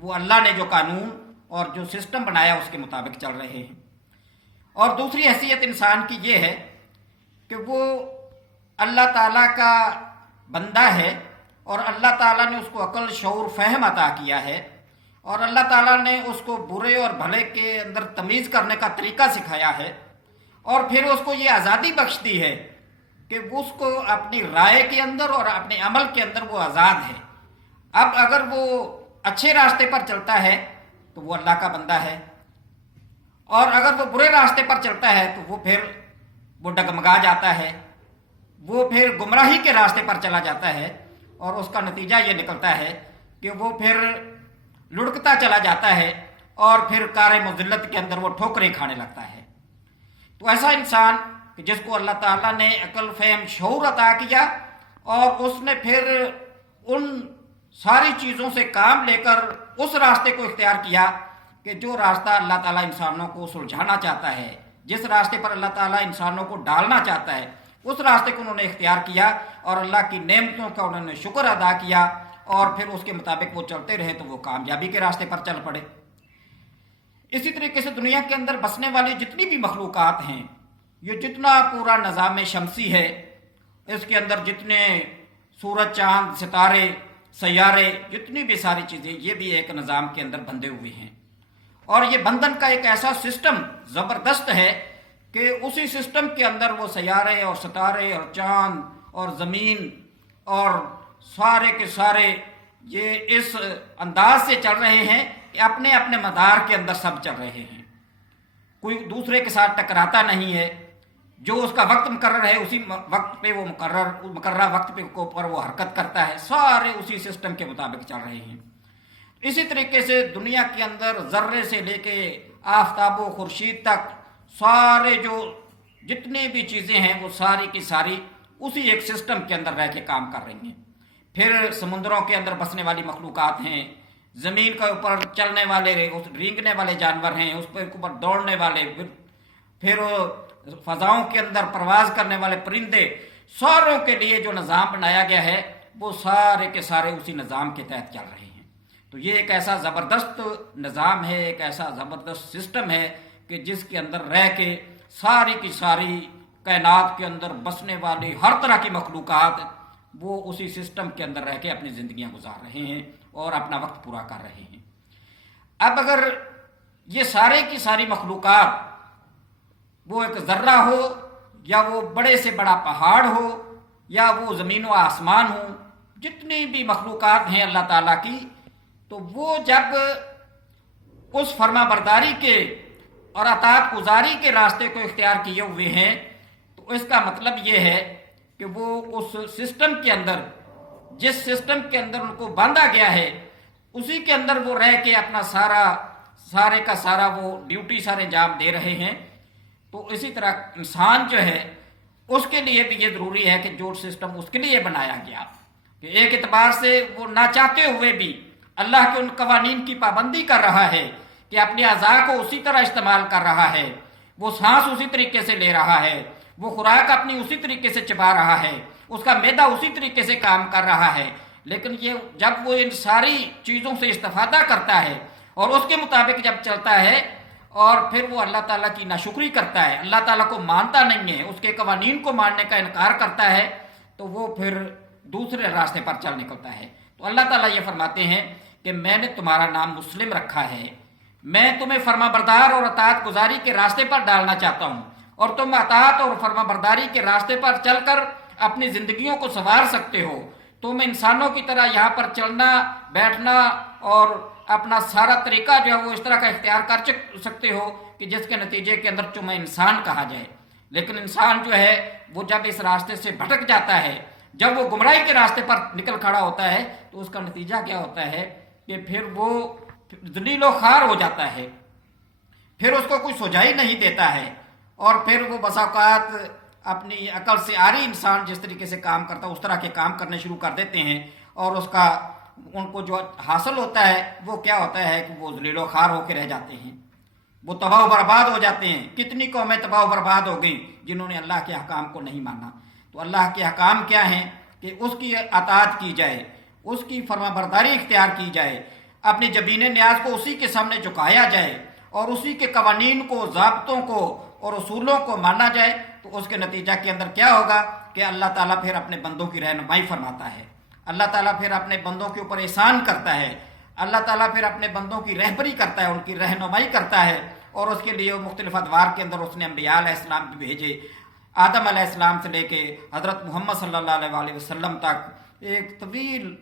وہ اللہ نے جو قانون اور جو سسٹم بنایا اس کے مطابق چل رہے ہیں۔ اور دوسری حیثیت انسان کی یہ ہے کہ وہ اللہ تعالیٰ کا بندہ ہے، اور اللہ تعالیٰ نے اس کو عقل، شعور، فہم عطا کیا ہے، اور اللہ تعالیٰ نے اس کو برے اور بھلے کے اندر تمیز کرنے کا طریقہ سکھایا ہے، اور پھر اس کو یہ آزادی بخش دی ہے کہ اس کو اپنی رائے کے اندر اور اپنے عمل کے اندر وہ آزاد ہے۔ اب اگر وہ اچھے راستے پر چلتا ہے تو وہ اللہ کا بندہ ہے، اور اگر وہ برے راستے پر چلتا ہے تو وہ ڈگمگا جاتا ہے، وہ پھر گمراہی کے راستے پر چلا جاتا ہے، اور اس کا نتیجہ یہ نکلتا ہے کہ وہ پھر لڑکتا چلا جاتا ہے، اور پھر کار مذلت کے اندر وہ ٹھوکریں کھانے لگتا ہے۔ تو ایسا انسان کہ جس کو اللہ تعالیٰ نے عقل، فہم، شعور عطا کیا، اور اس نے پھر ان ساری چیزوں سے کام لے کر اس راستے کو اختیار کیا کہ جو راستہ اللہ تعالیٰ انسانوں کو سلجھانا چاہتا ہے، جس راستے پر اللہ تعالیٰ انسانوں کو ڈالنا چاہتا ہے، اس راستے کو انہوں نے اختیار کیا، اور اللہ کی نعمتوں کا انہوں نے شکر ادا کیا، اور پھر اس کے مطابق وہ چلتے رہے تو وہ کامیابی کے راستے پر چل پڑے۔ اسی طریقے سے دنیا کے اندر بسنے والی جتنی بھی مخلوقات ہیں، یہ جتنا پورا نظام شمسی ہے، اس کے اندر جتنے سورج، چاند، ستارے، سیارے، جتنی بھی ساری چیزیں، یہ بھی ایک نظام کے اندر بندھے ہوئے ہیں، اور یہ بندھن کا ایک ایسا سسٹم زبردست ہے کہ اسی سسٹم کے اندر وہ سیارے اور ستارے اور چاند اور زمین اور سارے کے سارے یہ اس انداز سے چل رہے ہیں کہ اپنے اپنے مدار کے اندر سب چل رہے ہیں، کوئی دوسرے کے ساتھ ٹکراتا نہیں ہے، جو اس کا وقت مقرر ہے اسی وقت پہ وہ مقررہ وقت پہ پر وہ حرکت کرتا ہے، سارے اسی سسٹم کے مطابق چل رہے ہیں۔ اسی طریقے سے دنیا کے اندر ذرے سے لے کے آفتاب و خورشید تک سارے جو جتنی بھی چیزیں ہیں وہ ساری کی ساری اسی ایک سسٹم کے اندر رہ کے کام کر رہی ہیں۔ پھر سمندروں کے اندر بسنے والی مخلوقات ہیں، زمین کے اوپر چلنے والے، رینگنے والے جانور ہیں، اس پر اوپر دوڑنے والے، پھر فضاؤں کے اندر پرواز کرنے والے پرندے، ساروں کے لیے جو نظام بنایا گیا ہے وہ سارے کے سارے اسی نظام کے تحت چل رہے ہیں۔ تو یہ ایک ایسا زبردست نظام ہے، ایک ایسا زبردست سسٹم ہے کہ جس کے اندر رہ کے ساری کی ساری کائنات کے اندر بسنے والی ہر طرح کی مخلوقات وہ اسی سسٹم کے اندر رہ کے اپنی زندگیاں گزار رہے ہیں اور اپنا وقت پورا کر رہے ہیں۔ اب اگر یہ سارے کی ساری مخلوقات، وہ ایک ذرہ ہو یا وہ بڑے سے بڑا پہاڑ ہو یا وہ زمین و آسمان ہو، جتنی بھی مخلوقات ہیں اللہ تعالیٰ کی، تو وہ جب اس فرما برداری کے اور اطاعت گزاری کے راستے کو اختیار کیے ہوئے ہیں، تو اس کا مطلب یہ ہے کہ وہ اس سسٹم کے اندر، جس سسٹم کے اندر ان کو باندھا گیا ہے، اسی کے اندر وہ رہ کے اپنا سارے کا سارا وہ ڈیوٹی سارے انجام دے رہے ہیں۔ تو اسی طرح انسان جو ہے اس کے لیے بھی یہ ضروری ہے کہ جو سسٹم اس کے لیے بنایا گیا، کہ ایک اعتبار سے وہ نہ چاہتے ہوئے بھی اللہ کے ان قوانین کی پابندی کر رہا ہے کہ اپنے اعضاء کو اسی طرح استعمال کر رہا ہے، وہ سانس اسی طریقے سے لے رہا ہے، وہ خوراک اپنی اسی طریقے سے چبا رہا ہے، اس کا معدہ اسی طریقے سے کام کر رہا ہے، لیکن یہ جب وہ ان ساری چیزوں سے استفادہ کرتا ہے اور اس کے مطابق جب چلتا ہے اور پھر وہ اللہ تعالیٰ کی ناشکری کرتا ہے، اللہ تعالیٰ کو مانتا نہیں ہے، اس کے قوانین کو ماننے کا انکار کرتا ہے، تو وہ پھر دوسرے راستے پر چل نکلتا ہے۔ تو اللہ تعالیٰ یہ فرماتے ہیں کہ میں نے تمہارا نام مسلم رکھا ہے، میں تمہیں فرما بردار اور اطاعت گزاری کے راستے پر ڈالنا چاہتا ہوں، اور تم اطاعت اور فرما برداری کے راستے پر چل کر اپنی زندگیوں کو سنوار سکتے ہو۔ تم انسانوں کی طرح یہاں پر چلنا، بیٹھنا اور اپنا سارا طریقہ جو ہے وہ اس طرح کا اختیار کر سکتے ہو کہ جس کے نتیجے کے اندر تمہیں انسان کہا جائے، لیکن انسان جو ہے وہ جب اس راستے سے بھٹک جاتا ہے، جب وہ گمراہی کے راستے پر نکل کھڑا ہوتا ہے، تو اس کا نتیجہ کیا ہوتا ہے کہ پھر وہ ذلیل و خوار ہو جاتا ہے، پھر اس کو کوئی سجائی نہیں دیتا ہے، اور پھر وہ بسا اوقات اپنی عقل سے آری انسان جس طریقے سے کام کرتا ہے اس طرح کے کام کرنے شروع کر دیتے ہیں، اور اس کا ان کو جو حاصل ہوتا ہے وہ کیا ہوتا ہے کہ وہ ذلیل و خوار ہو کے رہ جاتے ہیں، وہ تباہ و برباد ہو جاتے ہیں۔ کتنی قومیں تباہ و برباد ہو گئیں جنہوں نے اللہ کے احکام کو نہیں مانا۔ تو اللہ کے احکام کیا ہیں کہ اس کی اطاعت کی جائے، اس کی فرما برداری اختیار کی جائے، اپنی جبین نیاز کو اسی کے سامنے جھکایا جائے اور اسی کے قوانین کو، ضابطوں کو اور اصولوں کو مانا جائے، تو اس کے نتیجہ کے اندر کیا ہوگا کہ اللہ تعالیٰ پھر اپنے بندوں کی رہنمائی فرماتا ہے، اللہ تعالیٰ پھر اپنے بندوں کے اوپر احسان کرتا ہے، اللہ تعالیٰ پھر اپنے بندوں کی رہبری کرتا ہے، ان کی رہنمائی کرتا ہے، اور اس کے لیے مختلف ادوار کے اندر اس نے انبیاء علیہ السلام بھی بھیجے۔ آدم علیہ السلام سے لے کے حضرت محمد صلی اللہ علیہ وآلہ وسلم تک ایک طویل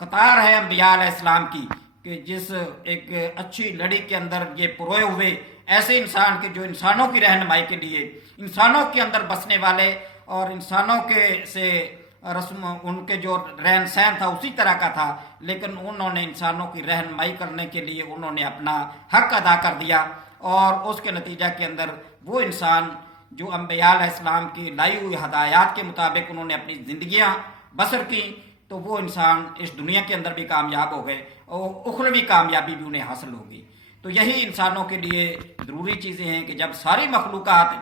قطار ہے انبیاء علیہ السلام کی، کہ جس ایک اچھی لڑی کے اندر یہ پروئے ہوئے ایسے انسان کے جو انسانوں کی رہنمائی کے لیے، انسانوں کے اندر بسنے والے اور انسانوں کے سے رسم ان کے جو رہن سہن تھا اسی طرح کا تھا، لیکن انہوں نے انسانوں کی رہنمائی کرنے کے لیے انہوں نے اپنا حق ادا کر دیا، اور اس کے نتیجہ کے اندر وہ انسان جو انبیاء علیہ السلام کی لائی ہوئی ہدایات کے مطابق انہوں نے اپنی زندگیاں بسر کی، تو وہ انسان اس دنیا کے اندر بھی کامیاب ہو گئے اور اخروی کامیابی بھی انہیں حاصل ہوگی۔ تو یہی انسانوں کے لیے ضروری چیزیں ہیں کہ جب ساری مخلوقات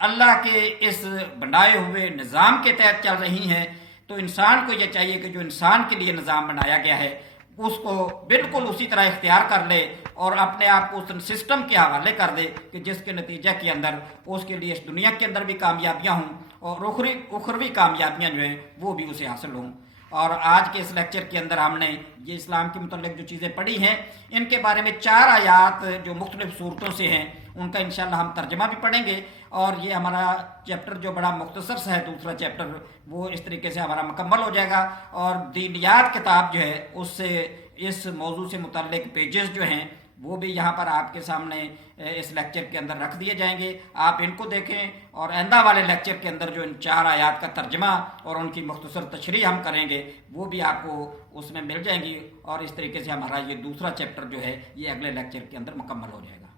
اللہ کے اس بنائے ہوئے نظام کے تحت چل رہی ہیں، تو انسان کو یہ چاہیے کہ جو انسان کے لیے نظام بنایا گیا ہے اس کو بالکل اسی طرح اختیار کر لے اور اپنے آپ کو اس سسٹم کے حوالے کر دے کہ جس کے نتیجہ کے اندر اس کے لیے اس دنیا کے اندر بھی کامیابیاں ہوں اور اخروی کامیابیاں جو ہیں وہ بھی اسے حاصل ہوں۔ اور آج کے اس لیکچر کے اندر ہم نے یہ اسلام کے متعلق جو چیزیں پڑھی ہیں، ان کے بارے میں 4 آیات جو مختلف صورتوں سے ہیں ان کا انشاءاللہ ہم ترجمہ بھی پڑھیں گے، اور یہ ہمارا چیپٹر جو بڑا مختصر سا ہے دوسرا چیپٹر، وہ اس طریقے سے ہمارا مکمل ہو جائے گا، اور دینیات کتاب جو ہے اس سے اس موضوع سے متعلق پیجز جو ہیں وہ بھی یہاں پر آپ کے سامنے اس لیکچر کے اندر رکھ دیے جائیں گے، آپ ان کو دیکھیں، اور آئندہ والے لیکچر کے اندر جو ان 4 آیات کا ترجمہ اور ان کی مختصر تشریح ہم کریں گے وہ بھی آپ کو اس میں مل جائیں گی، اور اس طریقے سے ہمارا یہ دوسرا چیپٹر جو ہے یہ اگلے لیکچر کے اندر مکمل ہو جائے گا۔